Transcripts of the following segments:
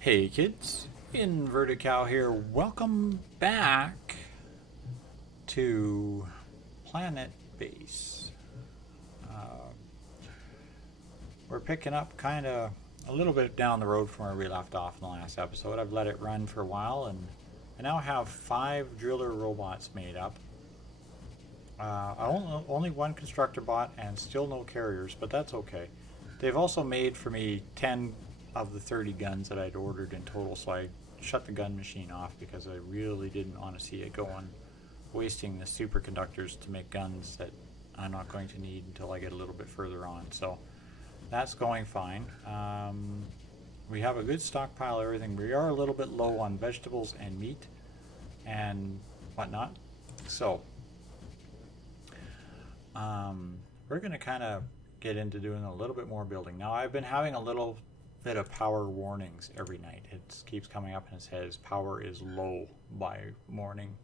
Hey kids, Inverted Cow here. Welcome back to Planet Base. Uh, we're picking up kind of a little bit down the road from where we left off in the last episode. I've let it run for a while and I now have 5 driller robots made up. Only one constructor bot and still no carriers, but that's okay. They've also made for me 10 of the 30 guns that I'd ordered in total, so I shut the gun machine off because I really didn't want to see it going, wasting the superconductors to make guns that I'm not going to need until I get a little bit further on. So that's going fine. We have a good stockpile of everything. We are a little bit low on vegetables and meat and whatnot. So we're going to kind of get into doing a little bit more building. Now, I've been having a little bit of power warnings every night. It keeps coming up and it says power is low by morning,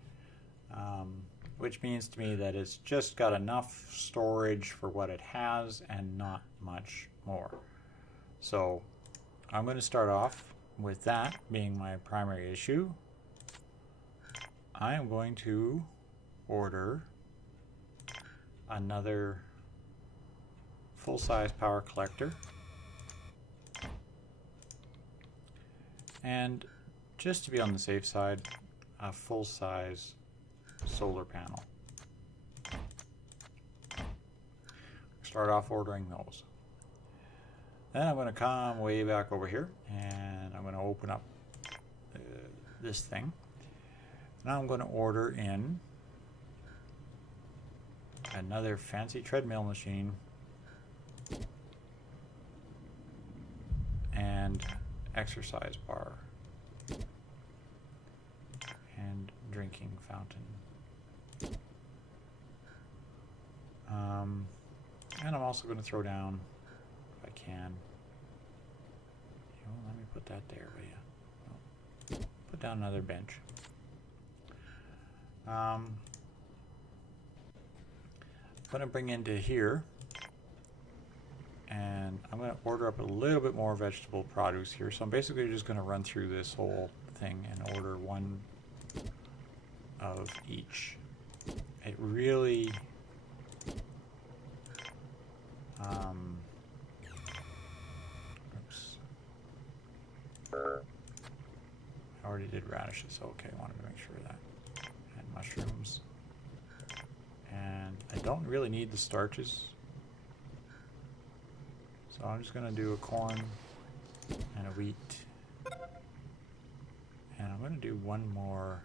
which means to me that it's just got enough storage for what it has and not much more. So I'm going to start off with that being my primary issue. I am going to order another full-size power collector, and just to be on the safe side, a full-size solar panel. Start off ordering those. Then I'm going to come way back over here and I'm going to open up this thing. Now I'm going to order in another fancy treadmill machine and exercise bar and drinking fountain. And I'm also going to throw down, if I can, let me put that there, will you? Put down another bench. I'm going to bring into here, and I'm going to order up a little bit more vegetable produce here. So I'm basically just going to run through this whole thing and order one of each. It really oops. I already did radishes, okay, I wanted to make sure of that. And mushrooms. And I don't really need the starches. So I'm just going to do a corn and a wheat. And I'm going to do one more.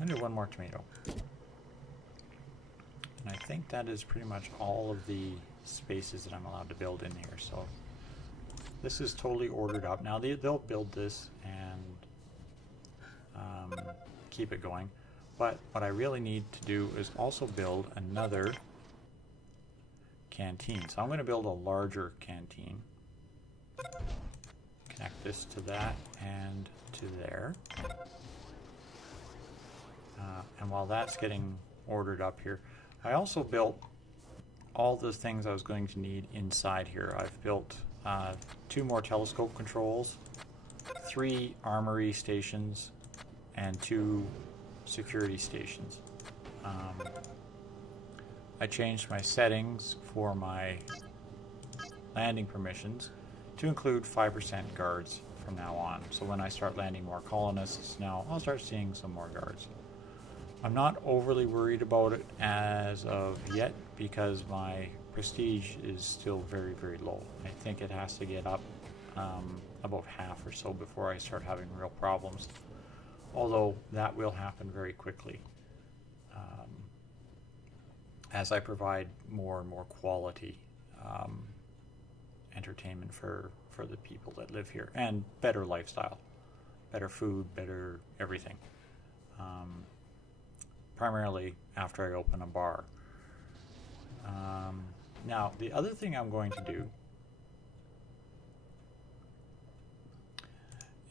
I'm going to do one more tomato. And I think that is pretty much all of the spaces that I'm allowed to build in here. So this is totally ordered up. Now they'll build this and keep it going. But what I really need to do is also build another canteen. So I'm going to build a larger canteen. Connect this to that and to there. And while that's getting ordered up here, I also built all the things I was going to need inside here. I've built 2 more telescope controls, 3 armory stations, and 2 security stations. I changed my settings for my landing permissions to include 5% guards from now on. So when I start landing more colonists now, I'll start seeing some more guards. I'm not overly worried about it as of yet because my prestige is still very, very low. I think it has to get up about half or so before I start having real problems. Although that will happen very quickly as I provide more and more quality entertainment for the people that live here, and better lifestyle, better food, better everything. Primarily after I open a bar. Now, the other thing I'm going to do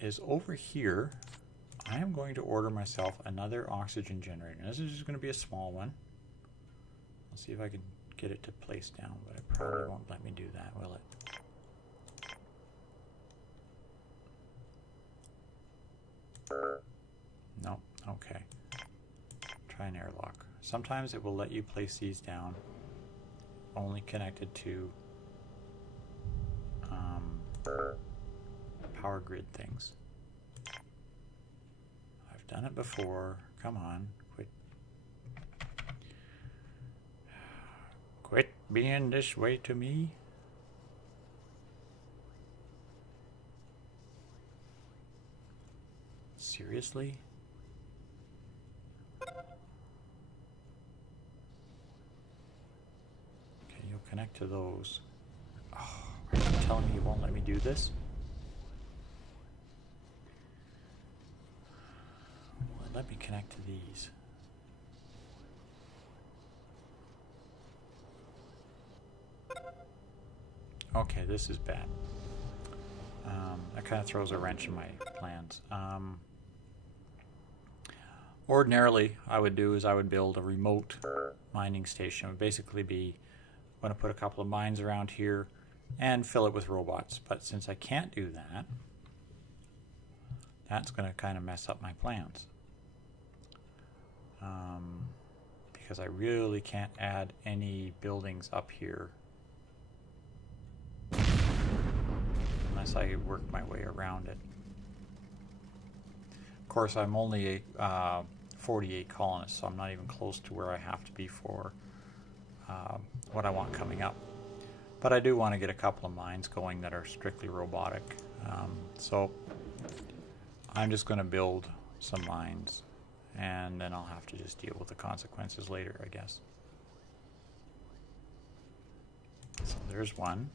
is over here, I am going to order myself another oxygen generator. Now, this is just going to be a small one. I'll see if I can get it to place down, but it probably won't let me do that, will it? Okay. Try an airlock. Sometimes it will let you place these down only connected to power grid things. I've done it before. Come on, quit being this way to me. Seriously? Okay, you'll connect to those. Oh, are you telling me you won't let me do this? Well, let me connect to these. Okay, this is bad. That kind of throws a wrench in my plans. Ordinarily, I would build a remote mining station. It would basically be, I'm going to put a couple of mines around here and fill it with robots. But since I can't do that, that's going to kind of mess up my plans. Because I really can't add any buildings up here unless I work my way around it. Of course, I'm only 48 colonists, so I'm not even close to where I have to be for what I want coming up. But I do want to get a couple of mines going that are strictly robotic. So I'm just going to build some mines, and then I'll have to just deal with the consequences later, I guess. So there's one.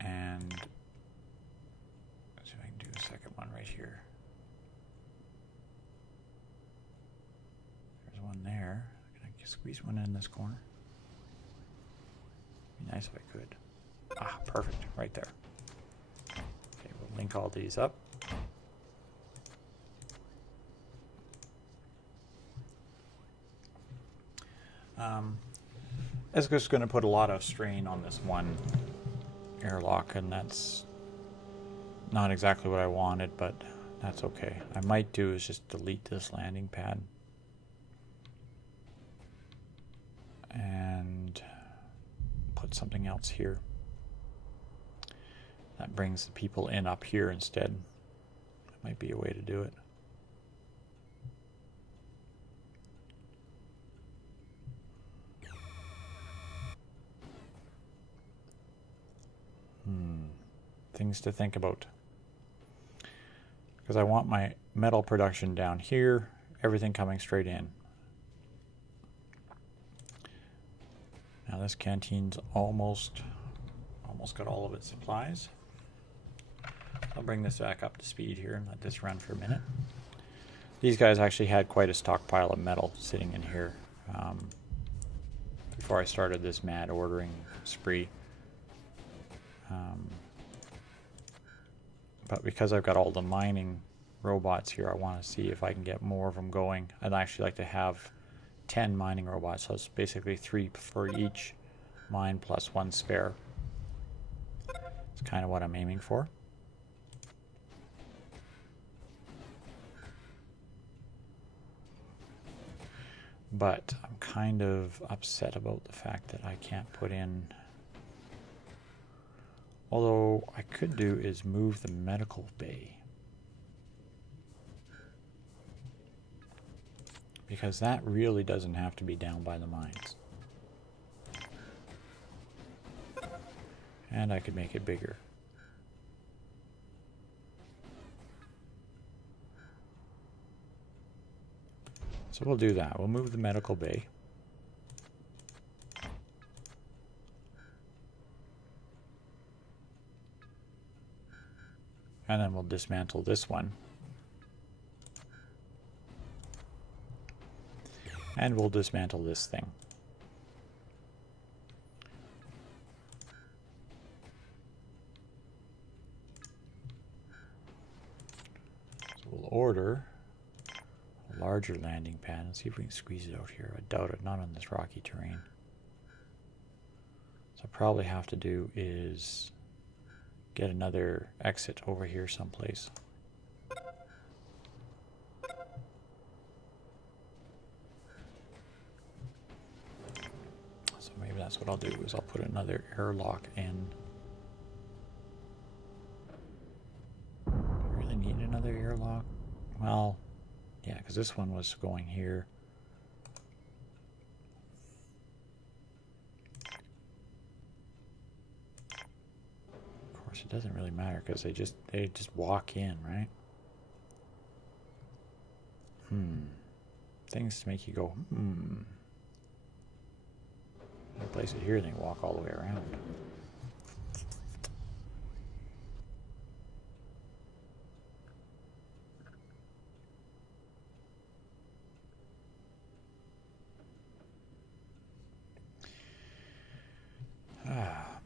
And let's see if I can do a second one right here. There's one there. Can I squeeze one in this corner? Be nice if I could. Ah, perfect, right there. Okay, we'll link all these up. It's just going to put a lot of strain on this one airlock, and that's not exactly what I wanted, but that's okay. I might do is just delete this landing pad and put something else here. That brings the people in up here instead. That might be a way to do it. Things to think about. Because I want my metal production down here, everything coming straight in. Now this canteen's almost got all of its supplies. I'll bring this back up to speed here and let this run for a minute. These guys actually had quite a stockpile of metal sitting in here before I started this mad ordering spree. But because I've got all the mining robots here, I want to see if I can get more of them going. I'd actually like to have 10 mining robots, so it's basically 3 for each mine plus 1 spare. It's kind of what I'm aiming for. But I'm kind of upset about the fact that I can't put in... Although I could do is move the medical bay, because that really doesn't have to be down by the mines. And I could make it bigger. So we'll do that. We'll move the medical bay. And then we'll dismantle this one. And we'll dismantle this thing. So we'll order a larger landing pad and see if we can squeeze it out here. I doubt it, not on this rocky terrain. So I'll probably have to do is get another exit over here someplace. maybe that's what I'll do, is I'll put another airlock in. Do I really need another airlock? Well, yeah, because this one was going here. Of course, it doesn't really matter because they just walk in, right? Things to make you go, You place it here, and they walk all the way around.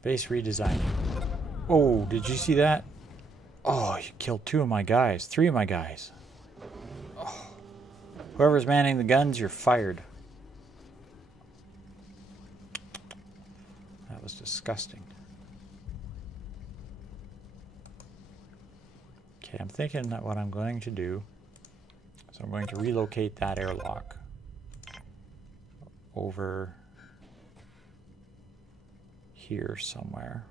Base redesign. Oh, did you see that? Oh, you killed 2 of my guys. 3 of my guys. Oh. Whoever's manning the guns, you're fired. That was disgusting. Okay, I'm thinking that what I'm going to do is I'm going to relocate that airlock over here somewhere.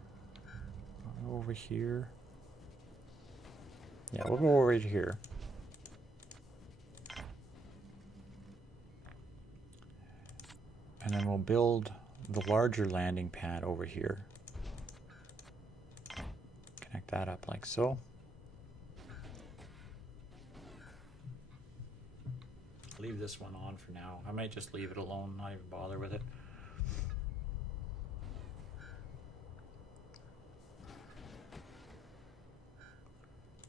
Over here. Yeah, we'll go over here. And then we'll build the larger landing pad over here. Connect that up like so. Leave this one on for now. I might just leave it alone, not even bother with it.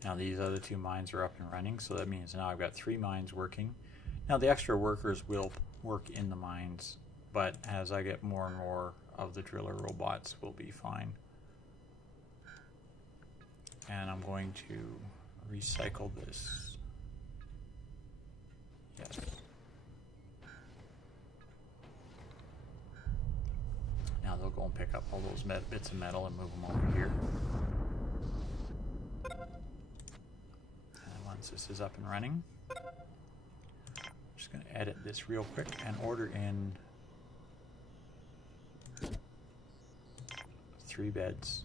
Now these other 2 mines are up and running, so that means now I've got 3 mines working. Now the extra workers will work in the mines, but as I get more and more of the driller robots, we'll be fine. And I'm going to recycle this. Yes. Now they'll go and pick up all those bits of metal and move them over here. And once this is up and running, I'm just going to edit this real quick and order in 3 beds.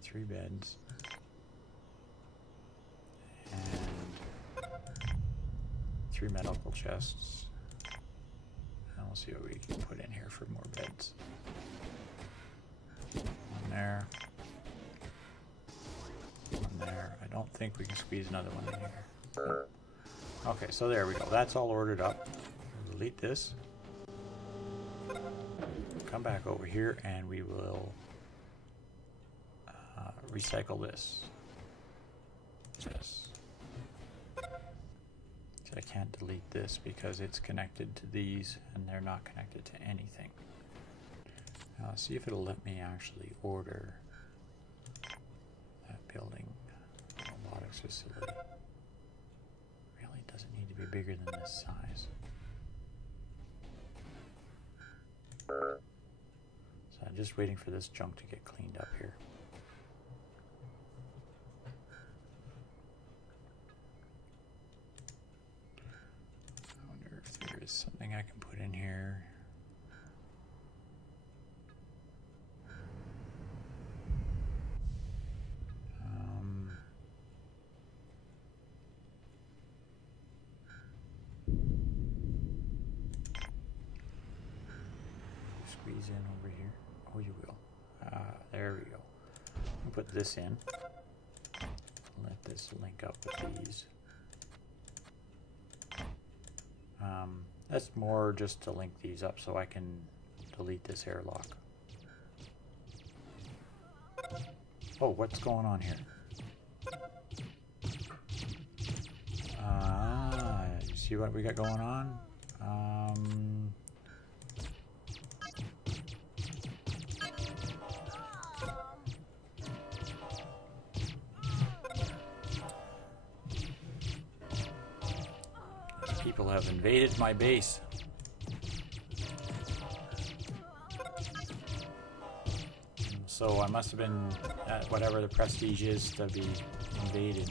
3 beds. And 3 medical chests. And we'll see what we can put in here for more beds. 1 there. 1 there. I don't think we can squeeze another one in here. Okay, so there we go. That's all ordered up. Delete this. Come back over here and we will recycle this. Yes. So I can't delete this because it's connected to these and they're not connected to anything. Now let's see if it'll let me actually order that building robotics facility. Really doesn't need to be bigger than this size. So I'm just waiting for this junk to get cleaned up here. I wonder if there is something I can put in here. Squeeze in over here. Oh, you will. There we go. I'll put this in. Let this link up with these. That's more just to link these up so I can delete this airlock. Oh, what's going on here? You see what we got going on? People have invaded my base. So I must have been at whatever the prestige is to be invaded.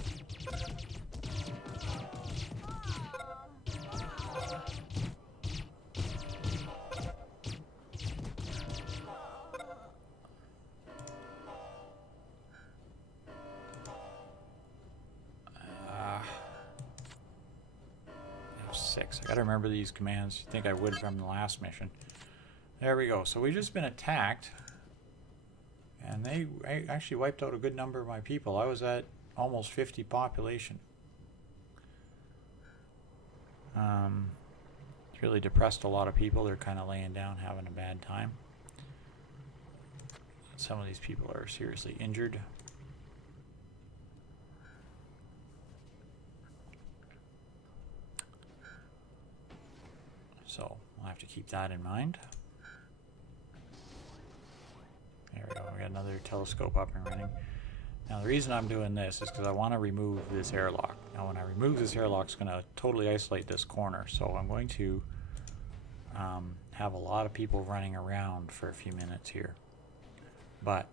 6. I gotta remember these commands. You think I would from the last mission. There we go. So we've just been attacked. And I actually wiped out a good number of my people. I was at almost 50 population. It's really depressed a lot of people. They're kind of laying down, having a bad time. Some of these people are seriously injured. So I'll have to keep that in mind. There we go. We got another telescope up and running. Now the reason I'm doing this is because I want to remove this airlock. Now when I remove this airlock, it's going to totally isolate this corner. So I'm going to have a lot of people running around for a few minutes here. But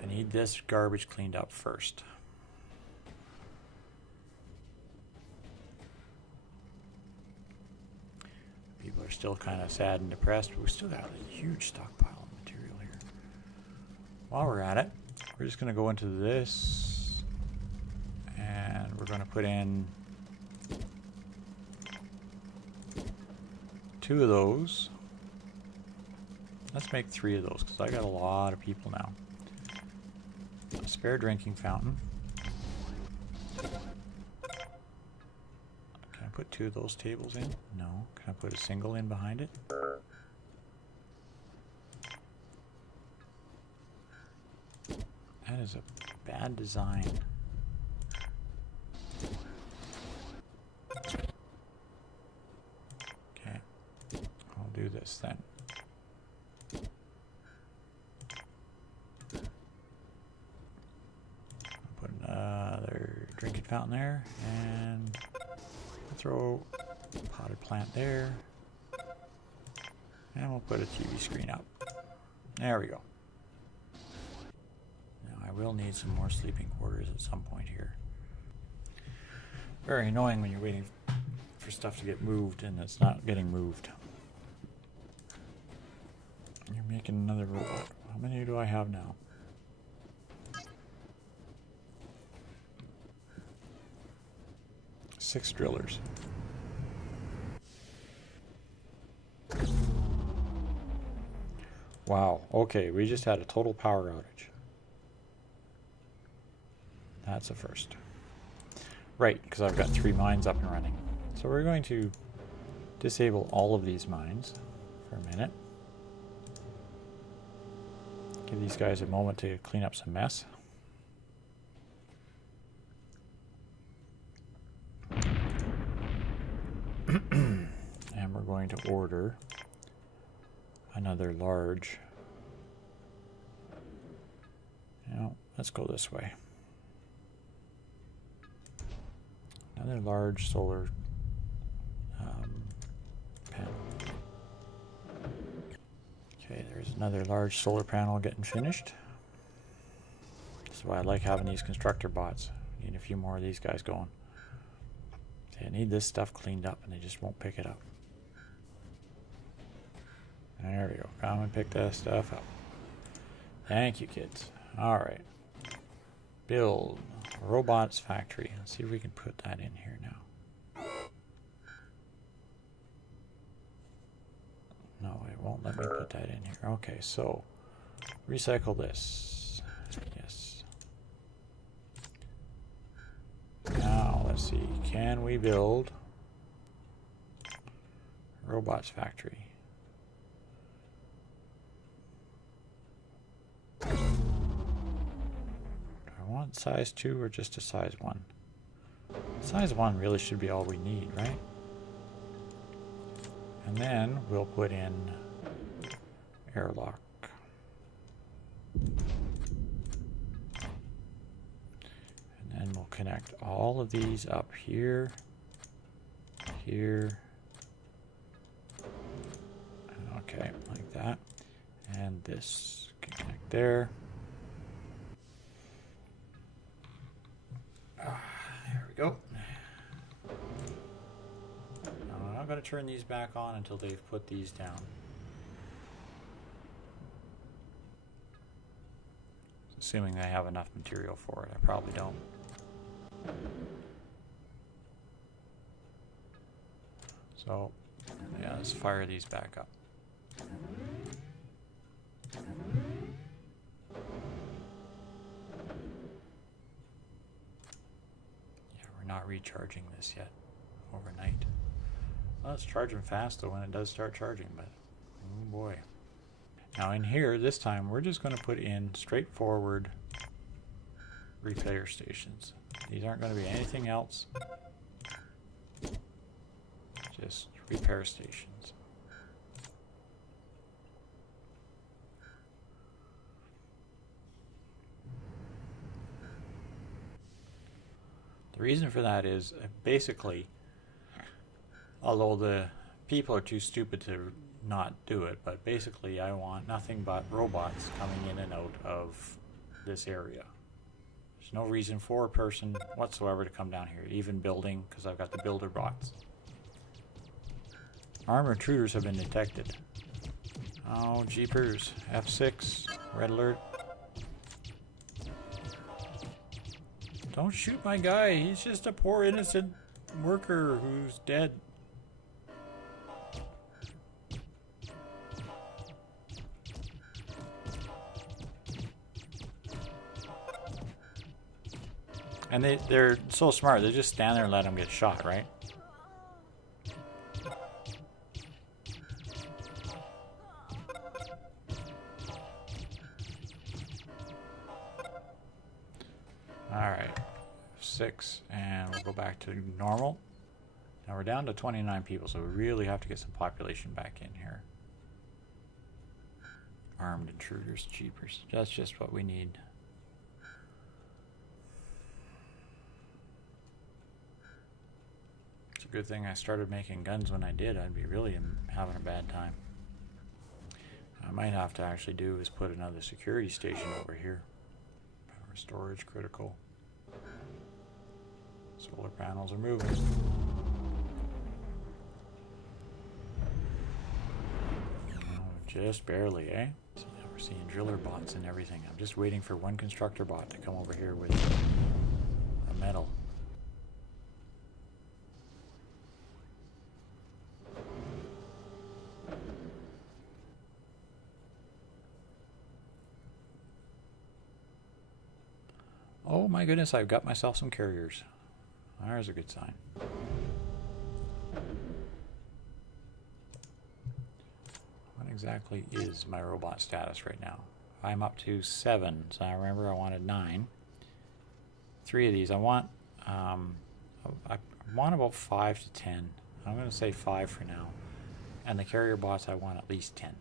I need this garbage cleaned up first. People are still kind of sad and depressed, but we still got a huge stockpile of material here. While we're at it, we're just going to go into this, and we're going to put in 2 of those. Let's make 3 of those, because I got a lot of people now. A spare drinking fountain. Can I put 2 of those tables in? No. Can I put a single in behind it? That is a bad design. Okay. I'll do this then. I'll put another drinking fountain there, and throw a potted plant there, and we'll put a TV screen up. There we go. Now I will need some more sleeping quarters at some point here. Very annoying when you're waiting for stuff to get moved and it's not getting moved. You're making another robot. How many do I have now? 6 drillers. Wow, okay, we just had a total power outage. That's a first. Right, because I've got 3 mines up and running. So we're going to disable all of these mines for a minute. Give these guys a moment to clean up some mess. And we're going to order another large. No, let's go this way. Another large solar panel. Okay, there's another large solar panel getting finished. This is why I like having these constructor bots. Need a few more of these guys going. Okay, I need this stuff cleaned up and they just won't pick it up. There we go. Come and pick that stuff up. Thank you, kids. Alright. Build robots factory. Let's see if we can put that in here now. No, it won't let me put that in here. Okay, so recycle this. Yes. Now, let's see. Can we build robots factory? Do I want size 2 or just a size 1? Size 1 really should be all we need, right? And then we'll put in airlock. And then we'll connect all of these up here, here. Okay, like that. And this can connect there. There we go. Now I'm going to turn these back on until they've put these down. Assuming they have enough material for it. I probably don't. So, yeah, let's fire these back up. Yeah, we're not recharging this yet overnight. Well, it's charging fast though when it does start charging, but oh boy. Now in here, this time, we're just going to put in straightforward repair stations. These aren't going to be anything else. Just repair stations. The reason for that is basically, although the people are too stupid to not do it, but basically I want nothing but robots coming in and out of this area. There's no reason for a person whatsoever to come down here, even building, because I've got the builder bots. Armed intruders have been detected. Oh, jeepers. F6, red alert. Don't shoot my guy, he's just a poor innocent worker who's dead. And they're so smart, they just stand there and let them get shot, right? Alright, 6, and we'll go back to normal. Now we're down to 29 people, so we really have to get some population back in here. Armed intruders, jeepers. That's just what we need. It's a good thing I started making guns when I did. I'd be really having a bad time. I might have to actually do is put another security station over here. Power storage critical. Solar panels are moving. Oh, just barely, eh? So now we're seeing driller bots and everything. I'm just waiting for one constructor bot to come over here with a metal. Oh my goodness, I've got myself some carriers. There's a good sign. What exactly is my robot status right now? I'm up to 7, so I remember I wanted 9. 3 of these. I want about 5 to 10. I'm going to say 5 for now. And the carrier bots, I want at least 10.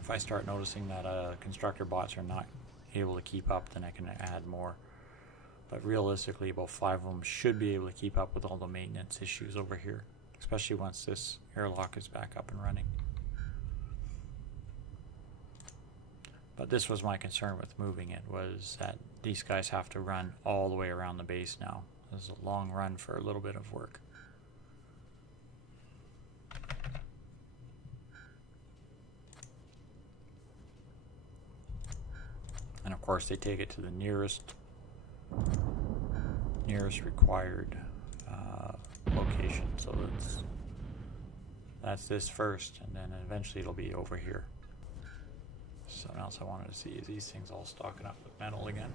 If I start noticing that constructor bots are not able to keep up, then I can add more. But realistically, about 5 of them should be able to keep up with all the maintenance issues over here, especially once this airlock is back up and running. But this was my concern with moving it, was that these guys have to run all the way around the base now. This is a long run for a little bit of work. And of course they take it to the nearest required location. So that's this first, and then eventually it'll be over here. Something else I wanted to see is these things all stocking up with metal again.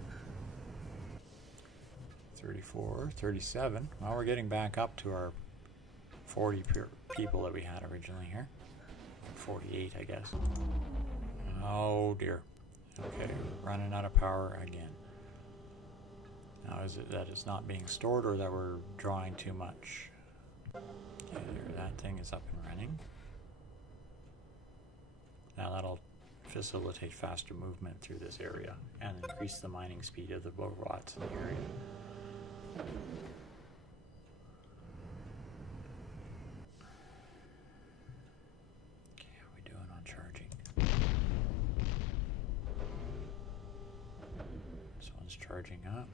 34, 37. Well, we're getting back up to our 40 people that we had originally here. 48, I guess. Oh dear. Okay, running out of power again. Now, is it that it's not being stored or that we're drawing too much? Okay, there, that thing is up and running. Now that'll facilitate faster movement through this area and increase the mining speed of the robots in the area. Okay, how are we doing on charging? This one's charging up.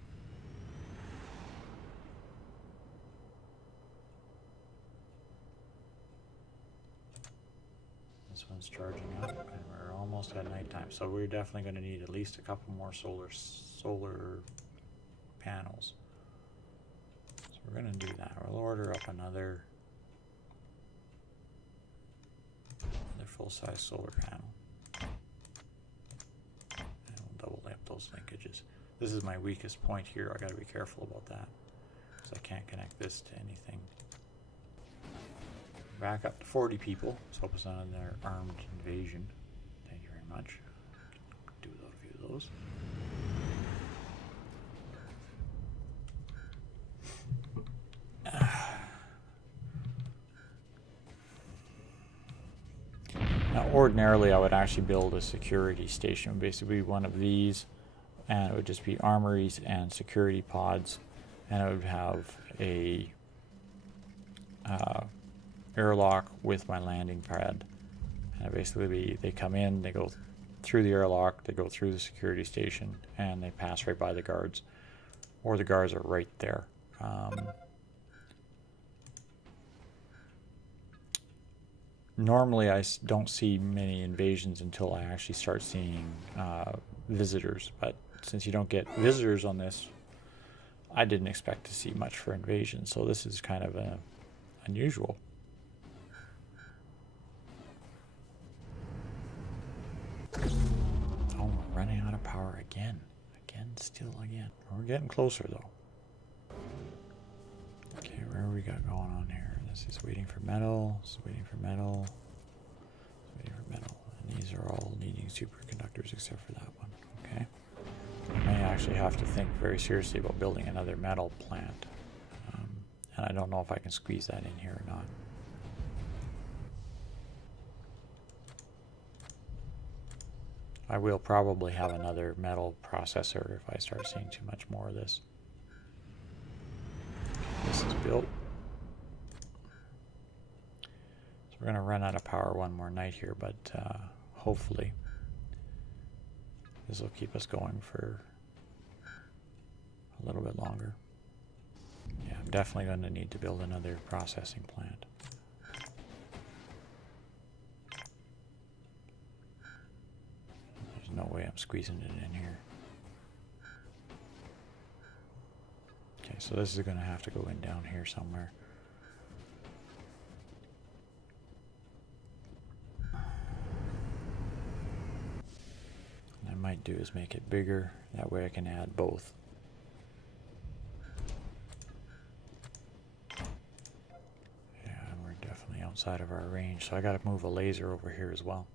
This This one's charging up, and we're almost at nighttime. So we're definitely going to need at least a couple more solar panels. So we're going to do that. We'll order up another full-size solar panel. And we'll double lamp those linkages. This is my weakest point here. I got to be careful about that because I can't connect this to anything. Back up to 40 people. Let's hope it's not another armed invasion. Thank you very much. Do a few of those. Now, ordinarily, I would actually build a security station, basically one of these, and it would just be armories and security pods, and it would have a airlock with my landing pad. And basically, they come in, they go through the airlock, they go through the security station, and they pass right by the guards, or the guards are right there. Normally, I don't see many invasions until I actually start seeing visitors, but since you don't get visitors on this, I didn't expect to see much for invasion, so this is kind of unusual. Oh, we're running out of power again. Again. We're getting closer, though. Okay, where we got going on here? This is waiting for metal. This is waiting for metal. This is waiting for metal. And these are all needing superconductors except for that one. Okay. I may actually have to think very seriously about building another metal plant. And I don't know if I can squeeze that in here or not. I will probably have another metal processor if I start seeing too much more of this. This is built. So we're going to run out of power one more night here, but hopefully this will keep us going for a little bit longer. Yeah, I'm definitely going to need to build another processing plant. There's no way I'm squeezing it in here. Okay, so this is going to have to go in down here somewhere. What I might do is make it bigger. That way I can add both. Yeah, we're definitely outside of our range, so I got to move a laser over here as well.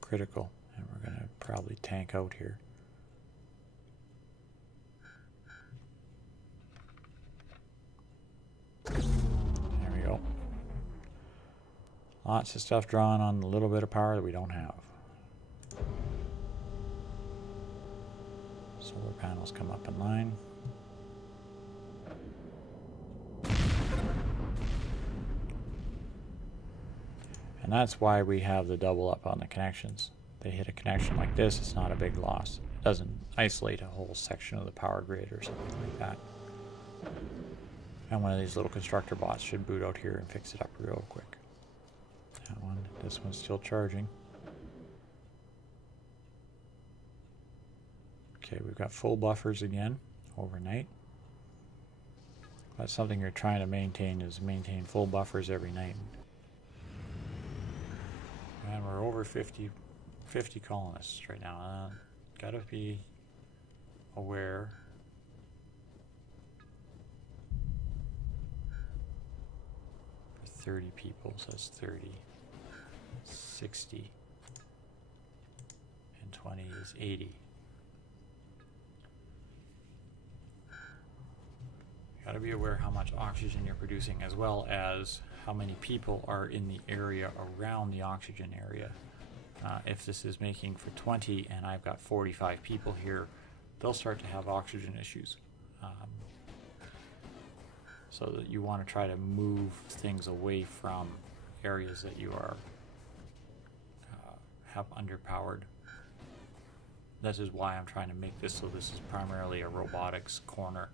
Critical, and we're going to probably tank out here. There we go. Lots of stuff drawn on a little bit of power that we don't have. Solar panels come up in line. And that's why we have the double up on the connections. They hit a connection like this, it's not a big loss. It doesn't isolate a whole section of the power grid or something like that. And one of these little constructor bots should boot out here and fix it up real quick. That one, this one's still charging. Okay, we've got full buffers again overnight. That's something you're trying to maintain, is maintain full buffers every night. And we're over 50 colonists right now. Gotta be aware. For 30 people, so that's 30, 60, and 20 is 80. Gotta be aware how much oxygen you're producing, as well as how many people are in the area around the oxygen area. If this is making for 20 and I've got 45 people here, they'll start to have oxygen issues. So that you want to try to move things away from areas that you are have underpowered. this is why I'm trying to make this so this is primarily a robotics corner.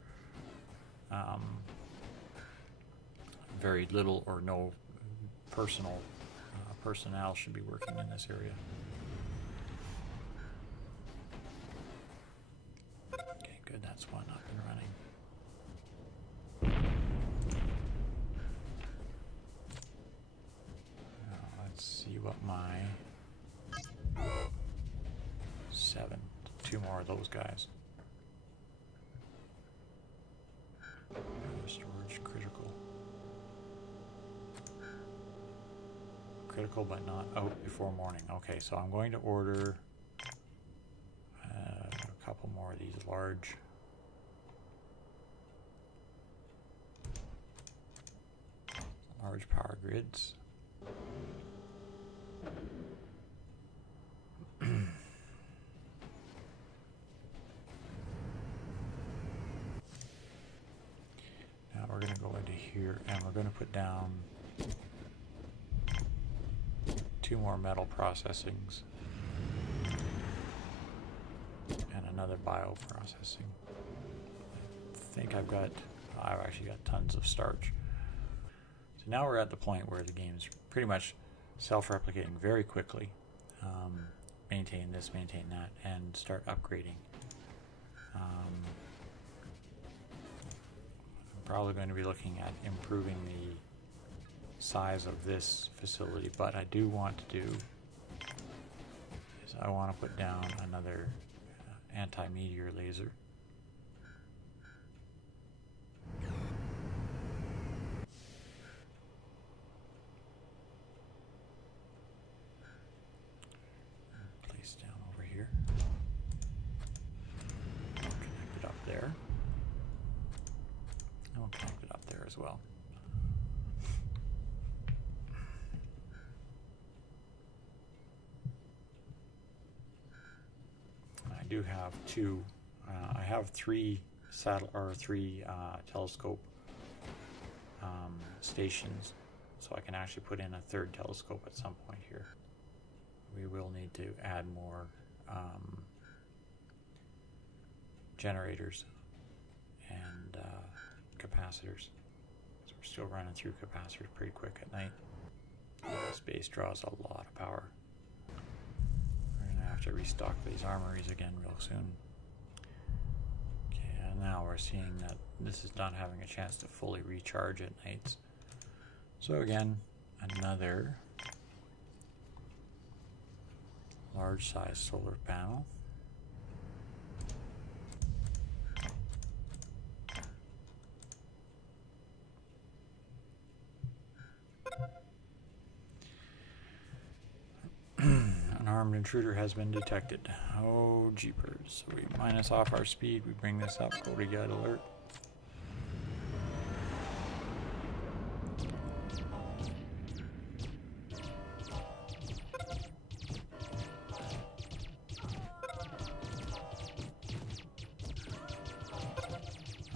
Very little or no personnel should be working in this area. Okay, good. That's one up and running. Now let's see what my 7. 2 more of those guys. Storage critical. Critical but not out before morning. Okay, so I'm going to order a couple more of these large power grids. Now we're going to go into here and we're going to put down 2 more metal processings and another bioprocessing. I think I've actually got tons of starch. So now we're at the point where the game's pretty much self-replicating very quickly. Maintain this, maintain that, and start upgrading. I'm probably going to be looking at improving the size of this facility, but I do want to do is I want to put down another anti-meteor laser. Place down over here. Connect it up there. And we'll connect it up there as well. I do have 2. I have 3 telescope stations, so I can actually put in a 3rd telescope at some point here. We will need to add more generators and capacitors. So we're still running through capacitors pretty quick at night. This base draws a lot of power. We're going to have to restock these armories again real soon. Okay, and now we're seeing that this is not having a chance to fully recharge at nights. So again, another large size solar panel. An armed intruder has been detected. Oh jeepers. So we minus off our speed, we bring this up, go to get alert.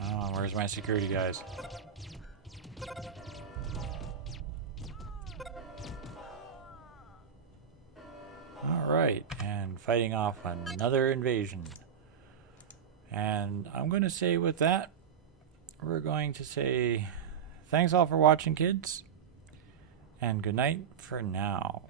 Oh, where's my security guys? Alright, and fighting off another invasion. And I'm going to say with that, we're going to say thanks all for watching, kids, and good night for now.